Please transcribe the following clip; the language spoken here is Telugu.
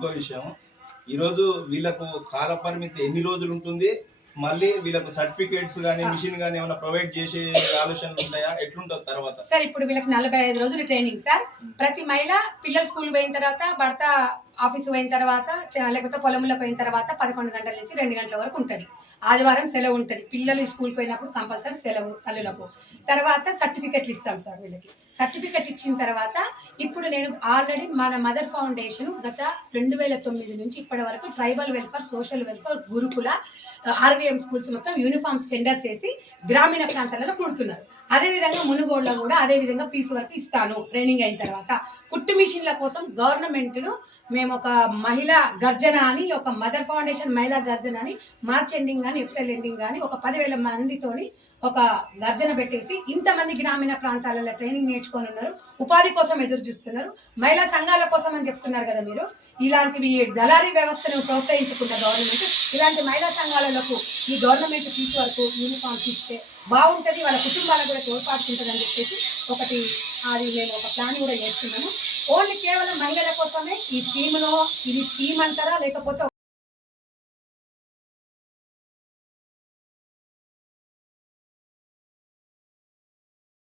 ఇంకో విషయం. ఈరోజు వీళ్ళకు కాల పరిమితి ఎన్ని రోజులు ఉంటుంది? మళ్ళీ వీళ్ళకు సర్టిఫికేట్స్ కానీ మిషన్ కానీ ఏమైనా ప్రొవైడ్ చేసే ఆలోచనలు ఉన్నాయా ఎట్లుంటుంది తర్వాత? సార్ ఇప్పుడు వీళ్ళకి నలభై ఐదు రోజులు ట్రైనింగ్ సార్. ప్రతి మహిళ పిల్లలు స్కూల్ పోయిన తర్వాత భర్త ఆఫీస్ పోయిన తర్వాత లేకపోతే పొలంలో పోయిన తర్వాత పదకొండు గంటల నుంచి రెండు గంటల వరకు ఉంటుంది. ఆదివారం సెలవు ఉంటుంది. పిల్లలు స్కూల్కి పోయినప్పుడు కంపల్సరీ సెలవు తల్లులకు. తర్వాత సర్టిఫికెట్లు ఇస్తాం సార్ వీళ్ళకి. సర్టిఫికెట్ ఇచ్చిన తర్వాత ఇప్పుడు నేను ఆల్రెడీ మన మదర్ ఫౌండేషన్ గత రెండు వేల తొమ్మిది నుంచి ఇప్పటి వరకు tribal welfare social welfare Gurukula RVM schools మొత్తం యూనిఫామ్స్ టెండర్స్ వేసి గ్రామీణ ప్రాంతాలలో కుడుతున్నారు. అదేవిధంగా మునుగోడులో కూడా అదే విధంగా పీస్ వరకు ఇస్తాను ట్రైనింగ్ అయిన తర్వాత. కుట్టు మిషన్ల కోసం గవర్నమెంట్ను మేము ఒక మహిళా గర్జన అని ఒక మదర్ ఫౌండేషన్ మహిళా గర్జన అని మార్చ్ ఎండింగ్ కానీ ఏప్రిల్ ఎండింగ్ కానీ ఒక పదివేల మందితోని ఒక గర్జన పెట్టేసి ఇంతమంది గ్రామీణ ప్రాంతాలలో ట్రైనింగ్ నేర్చుకొని ఉన్నారు. ఉపాధి కోసం ఎదురు చూస్తున్నారు. మహిళా సంఘాల కోసం అని చెప్తున్నారు కదా మీరు. ఇలాంటివి దళారీ వ్యవస్థను ప్రోత్సహించుకున్న గవర్నమెంట్ ఇలాంటి మహిళా సంఘాలకు ఈ గవర్నమెంట్ ఫీజు వరకు యూనిఫామ్స్ ఇస్తే బాగుంటుంది. వాళ్ళ కుటుంబాలకు కూడా తోడ్పాటుకుంటుంది అని చెప్పేసి ఒకటి అది మేము ఒక ప్లాన్ కూడా చేస్తున్నాము. ఓన్లీ కేవలం మహిళల కోసమే ఈ స్కీమ్లో ఇది స్కీమ్ అంటారా లేకపోతే